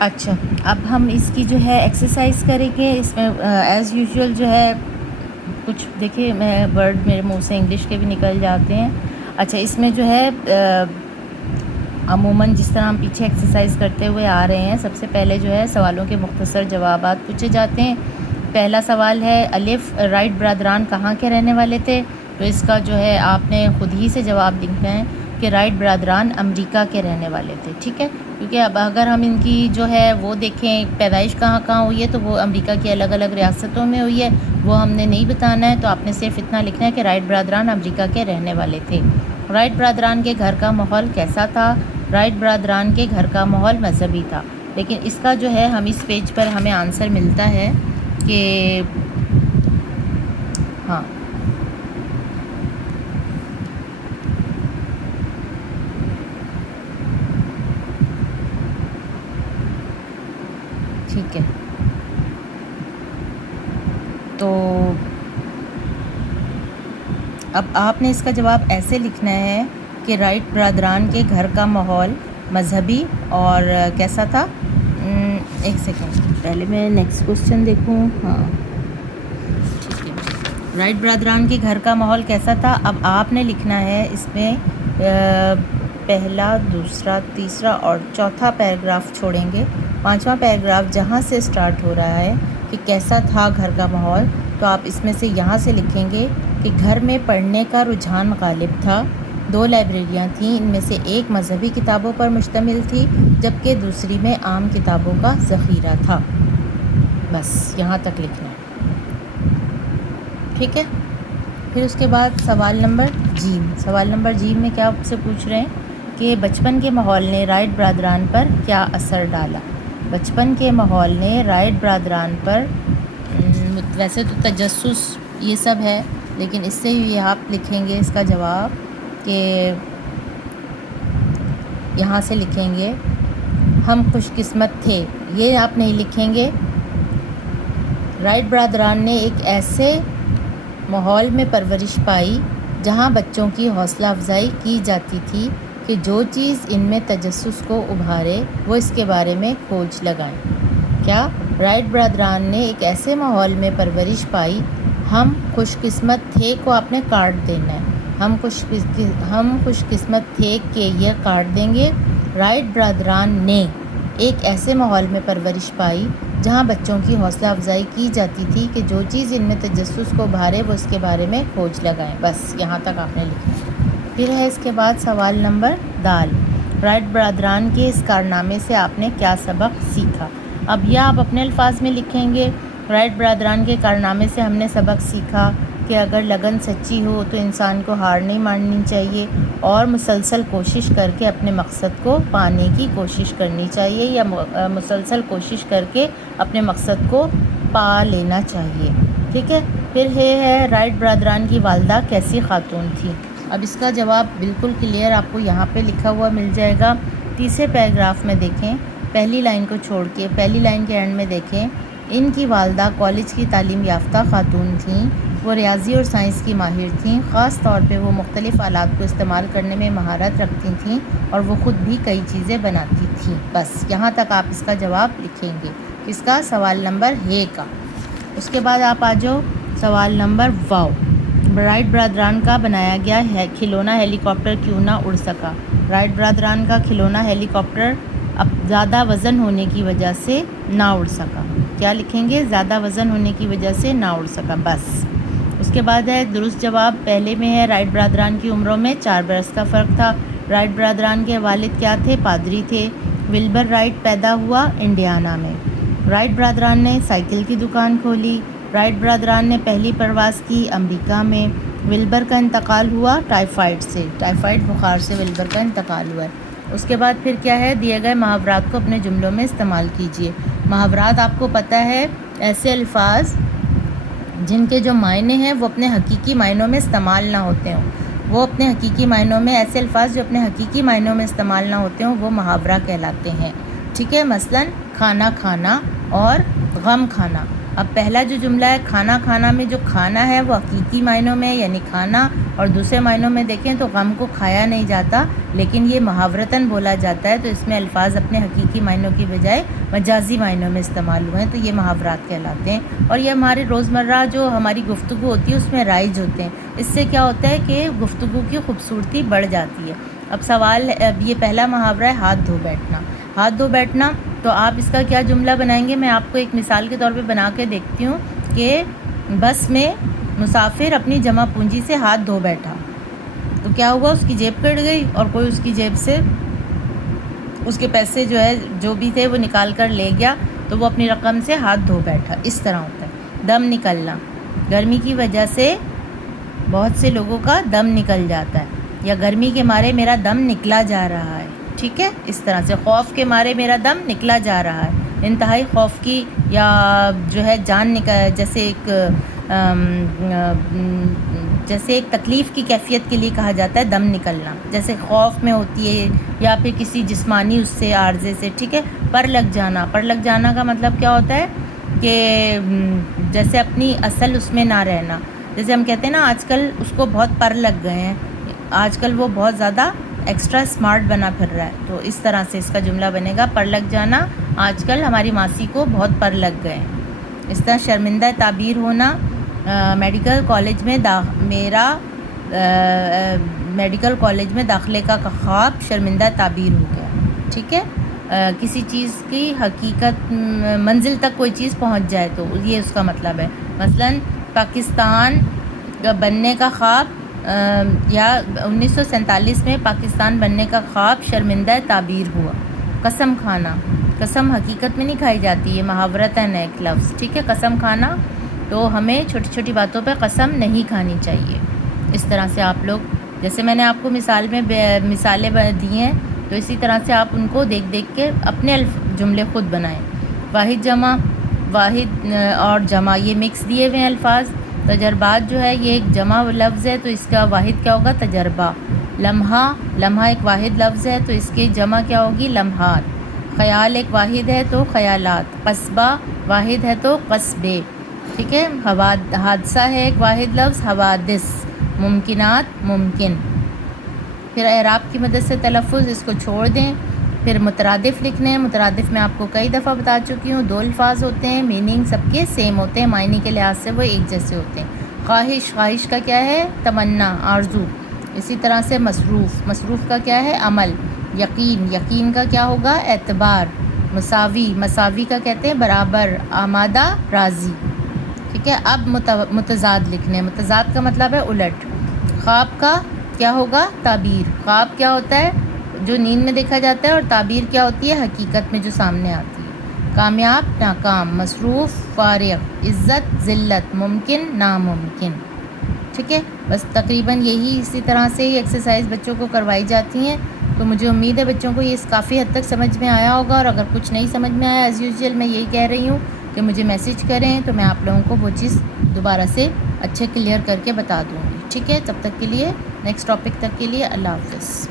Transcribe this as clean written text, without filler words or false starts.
اچھا، اب ہم اس کی جو ہے ایکسرسائز کریں گے. اس میں ایز یوزول جو ہے کچھ دیکھیے میں ورڈ میرے منہ سے انگلش کے بھی نکل جاتے ہیں. اچھا، اس میں جو ہے عموماً جس طرح ہم پیچھے ایکسرسائز کرتے ہوئے آ رہے ہیں، سب سے پہلے جو ہے سوالوں کے مختصر جوابات پوچھے جاتے ہیں. پہلا سوال ہے الف، رائٹ برادران کہاں کے رہنے والے تھے؟ تو اس کا جو ہے آپ نے خود ہی سے جواب لکھنا ہے کہ رائٹ برادران امریکہ کے رہنے والے تھے. ٹھیک ہے، کیونکہ اب اگر ہم ان کی جو ہے وہ دیکھیں پیدائش کہاں کہاں ہوئی ہے تو وہ امریکہ کی الگ الگ ریاستوں میں ہوئی ہے، وہ ہم نے نہیں بتانا ہے. تو آپ نے صرف اتنا لکھنا ہے کہ رائٹ برادران امریکہ کے رہنے والے تھے. رائٹ برادران کے گھر کا ماحول کیسا تھا؟ رائٹ برادران کے گھر کا ماحول مذہبی تھا. لیکن اس کا جو ہے ہم اس پیج پر ہمیں آنسر ملتا ہے کہ ہاں ٹھیک ہے. تو اب آپ نے اس کا جواب ایسے لکھنا ہے کہ رائٹ برادران کے گھر کا ماحول مذہبی اور کیسا تھا. ایک سیکنڈ پہلے میں نیکسٹ کوشچن دیکھوں. ہاں ٹھیک ہے، رائٹ برادران کے گھر کا ماحول کیسا تھا. اب آپ نے لکھنا ہے اس میں پہلا، دوسرا، تیسرا اور چوتھا پیراگراف چھوڑیں گے. پانچواں پیراگراف جہاں سے سٹارٹ ہو رہا ہے کہ کیسا تھا گھر کا ماحول، تو آپ اس میں سے یہاں سے لکھیں گے کہ گھر میں پڑھنے کا رجحان غالب تھا. 2 لائبریریاں تھیں، ان میں سے ایک مذہبی کتابوں پر مشتمل تھی جبکہ دوسری میں عام کتابوں کا ذخیرہ تھا. بس یہاں تک لکھنا ہے. ٹھیک ہے، پھر اس کے بعد سوال نمبر جیم. سوال نمبر جیم میں کیا آپ سے پوچھ رہے ہیں کہ بچپن کے ماحول نے رائٹ برادران پر کیا اثر ڈالا. بچپن کے ماحول نے رائٹ برادران پر ویسے تو تجسس یہ سب ہے، لیکن اس سے ہی آپ لکھیں گے اس کا جواب کہ یہاں سے لکھیں گے ہم خوش قسمت تھے. یہ آپ نہیں لکھیں گے. رائٹ برادران نے ایک ایسے ماحول میں پرورش پائی جہاں بچوں کی حوصلہ افزائی کی جاتی تھی کہ جو چیز ان میں تجسس کو ابھارے وہ اس کے بارے میں کھوج لگائیں. کیا رائٹ برادران نے ایک ایسے ماحول میں پرورش پائی. ہم خوش قسمت تھے کو آپ نے کاٹ دینا ہے. ہم خوش قسمت تھے کہ یہ کاٹ دیں گے. رائٹ برادران نے ایک ایسے ماحول میں پرورش پائی جہاں بچوں کی حوصلہ افزائی کی جاتی تھی کہ جو چیز ان میں تجسس کو ابھارے وہ اس کے بارے میں کھوج لگائیں. بس یہاں تک آپ نے لکھنا. پھر ہے اس کے بعد سوال نمبر دال. رائٹ برادران کے اس کارنامے سے آپ نے کیا سبق سیکھا. اب یہ آپ اپنے الفاظ میں لکھیں گے. رائٹ برادران کے کارنامے سے ہم نے سبق سیکھا کہ اگر لگن سچی ہو تو انسان کو ہار نہیں ماننی چاہیے اور مسلسل کوشش کر کے اپنے مقصد کو پانے کی کوشش کرنی چاہیے، یا مسلسل کوشش کر کے اپنے مقصد کو پا لینا چاہیے. ٹھیک ہے، پھر یہ ہے رائٹ برادران کی والدہ کیسی خاتون تھی. اب اس کا جواب بالکل کلیئر آپ کو یہاں پہ لکھا ہوا مل جائے گا. تیسرے پیراگراف میں دیکھیں، پہلی لائن کو چھوڑ کے پہلی لائن کے اینڈ میں دیکھیں. ان کی والدہ کالج کی تعلیم یافتہ خاتون تھیں. وہ ریاضی اور سائنس کی ماہر تھیں. خاص طور پہ وہ مختلف آلات کو استعمال کرنے میں مہارت رکھتی تھیں اور وہ خود بھی کئی چیزیں بناتی تھیں. بس یہاں تک آپ اس کا جواب لکھیں گے. اس کا سوال نمبر ہے کا. اس کے بعد آپ آ جاؤ سوال نمبر واو. رائٹ برادران کا بنایا گیا کھلونا ہیلی کاپٹر کیوں نہ اڑ سکا. رائٹ برادران کا کھلونا ہیلی کاپٹر اب زیادہ وزن ہونے کی وجہ سے نہ اڑ سکا. کیا لکھیں گے؟ زیادہ وزن ہونے کی وجہ سے نہ اڑ سکا. بس اس کے بعد ہے درست جواب. پہلے میں ہے رائٹ برادران کی عمروں میں 4 برس کا فرق تھا. رائٹ برادران کے والد کیا تھے؟ پادری تھے. ولبر رائٹ پیدا ہوا انڈیانا میں. رائٹ برادران نے سائیکل کی دکان کھولی. رائٹ برادران نے پہلی پرواز کی امریکہ میں. ولبر کا انتقال ہوا ٹائیفائڈ سے. ٹائیفائڈ بخار سے ولبر کا انتقال ہوا ہے. اس کے بعد پھر کیا ہے؟ دیے گئے محاورات کو اپنے جملوں میں استعمال کیجیے. محاورات آپ کو پتہ ہے ایسے الفاظ جن کے جو معنی ہیں وہ اپنے حقیقی معنوں میں استعمال نہ ہوتے ہوں. وہ اپنے حقیقی معنوں میں ایسے الفاظ جو اپنے حقیقی معنوں میں استعمال نہ ہوتے ہوں وہ محاورہ کہلاتے ہیں. ٹھیک ہے، مثلاً کھانا کھانا اور غم کھانا. اب پہلا جو جملہ ہے کھانا کھانا میں جو کھانا ہے وہ حقیقی معنوں میں یعنی کھانا، اور دوسرے معنوں میں دیکھیں تو غم کو کھایا نہیں جاتا، لیکن یہ محاورتاً بولا جاتا ہے، تو اس میں الفاظ اپنے حقیقی معنوں کی بجائے مجازی معنوں میں استعمال ہوئے ہیں، تو یہ محاورات کہلاتے ہیں، اور یہ ہمارے روزمرہ جو ہماری گفتگو ہوتی ہے اس میں رائج ہوتے ہیں۔ اس سے کیا ہوتا ہے کہ گفتگو کی خوبصورتی بڑھ جاتی ہے۔ اب سوال، اب یہ پہلا محاورہ ہے ہاتھ دھو بیٹھنا۔ ہاتھ دھو بیٹھنا، تو آپ اس کا کیا جملہ بنائیں گے؟ میں آپ کو ایک مثال کے طور پہ بنا کے دیکھتی ہوں کہ بس میں مسافر اپنی جمع پونجی سے ہاتھ دھو بیٹھا، تو کیا ہوا؟ اس کی جیب کٹ گئی اور کوئی اس کی جیب سے اس کے پیسے جو ہے جو بھی تھے وہ نکال کر لے گیا، تو وہ اپنی رقم سے ہاتھ دھو بیٹھا۔ اس طرح ہوتا ہے۔ دم نکلنا، گرمی کی وجہ سے بہت سے لوگوں کا دم نکل جاتا ہے، یا گرمی کے مارے میرا دم نکلا جا رہا ہے، ٹھیک ہے؟ اس طرح سے خوف کے مارے میرا دم نکلا جا رہا ہے، انتہائی خوف کی یا جو ہے جان جیسے ایک تکلیف کی کیفیت کے لیے کہا جاتا ہے دم نکلنا، جیسے خوف میں ہوتی ہے یا پھر کسی جسمانی اس سے عارضے سے، ٹھیک ہے؟ پر لگ جانا، پر لگ جانا کا مطلب کیا ہوتا ہے کہ جیسے اپنی اصل اس میں نہ رہنا، جیسے ہم کہتے ہیں نا آج کل اس کو بہت پر لگ گئے ہیں، آج کل وہ بہت زیادہ ایکسٹرا اسمارٹ بنا پھر رہا ہے، تو اس طرح سے اس کا جملہ بنے گا پر لگ جانا، آج کل ہماری ماسی کو بہت پر لگ گئے ہیں۔ اس طرح شرمندہ تعبیر ہونا، میڈیکل کالج میں میڈیکل کالج میں داخلے کا خواب شرمندہ تعبیر ہو گیا، ٹھیک ہے؟ کسی چیز کی حقیقت منزل تک کوئی چیز پہنچ جائے تو یہ اس کا مطلب ہے۔ مثلاً پاکستان بننے کا خواب یا 1947 میں پاکستان بننے کا خواب شرمندہ تعبیر ہوا۔ قسم کھانا، قسم حقیقت میں نہیں کھائی جاتی، یہ محاورتاً ہے ایک لفظ، ٹھیک ہے؟ قسم کھانا، تو ہمیں چھوٹی چھوٹی باتوں پہ قسم نہیں کھانی چاہیے۔ اس طرح سے آپ لوگ، جیسے میں نے آپ کو مثالیں دی ہیں، تو اسی طرح سے آپ ان کو دیکھ دیکھ کے اپنے جملے خود بنائیں۔ واحد جمع، واحد اور جمع یہ مکس دیے ہوئے ہیں الفاظ۔ تجربات جو ہے یہ ایک جمع لفظ ہے، تو اس کا واحد کیا ہوگا؟ تجربہ۔ لمحہ، لمحہ ایک واحد لفظ ہے، تو اس کی جمع کیا ہوگی؟ لمحات۔ خیال ایک واحد ہے تو خیالات۔ قصبہ واحد ہے تو قصبے، ٹھیک ہے؟ حادثہ ہے ایک واحد لفظ، حوادث۔ ممکنات، ممکن۔ پھر اعراب کی مدد سے تلفظ، اس کو چھوڑ دیں۔ پھر مترادف لکھنے ہیں، مترادف میں آپ کو کئی دفعہ بتا چکی ہوں، 2 الفاظ ہوتے ہیں، میننگ سب کے سیم ہوتے ہیں، معنی کے لحاظ سے وہ ایک جیسے ہوتے ہیں۔ خواہش، خواہش کا کیا ہے؟ تمنا، آرزو۔ اسی طرح سے مصروف، مصروف کا کیا ہے؟ عمل۔ یقین، یقین کا کیا ہوگا؟ اعتبار۔ مساوی، مساوی کا کہتے ہیں برابر، آمادہ، راضی، ٹھیک ہے؟ اب متضاد لکھنے ہیں، متضاد کا مطلب ہے الٹ۔ خواب کا کیا ہوگا؟ تعبیر۔ خواب کیا ہوتا ہے؟ جو نیند میں دیکھا جاتا ہے، اور تعبیر کیا ہوتی ہے؟ حقیقت میں جو سامنے آتی ہے۔ کامیاب، ناکام۔ مصروف، فارغ۔ عزت، ذلت۔ ممکن، ناممکن، ٹھیک ہے؟ بس تقریباً یہی اسی طرح سے ہی ایکسرسائز بچوں کو کروائی جاتی ہیں، تو مجھے امید ہے بچوں کو یہ کافی حد تک سمجھ میں آیا ہوگا، اور اگر کچھ نہیں سمجھ میں آیا ایز یوزول میں یہی کہہ رہی ہوں کہ مجھے میسج کریں، تو میں آپ لوگوں کو وہ چیز دوبارہ سے اچھے کلیئر کر کے بتا دوں گی، ٹھیک ہے؟ تب تک کے لیے، نیکسٹ ٹاپک تک کے لیے اللہ حافظ۔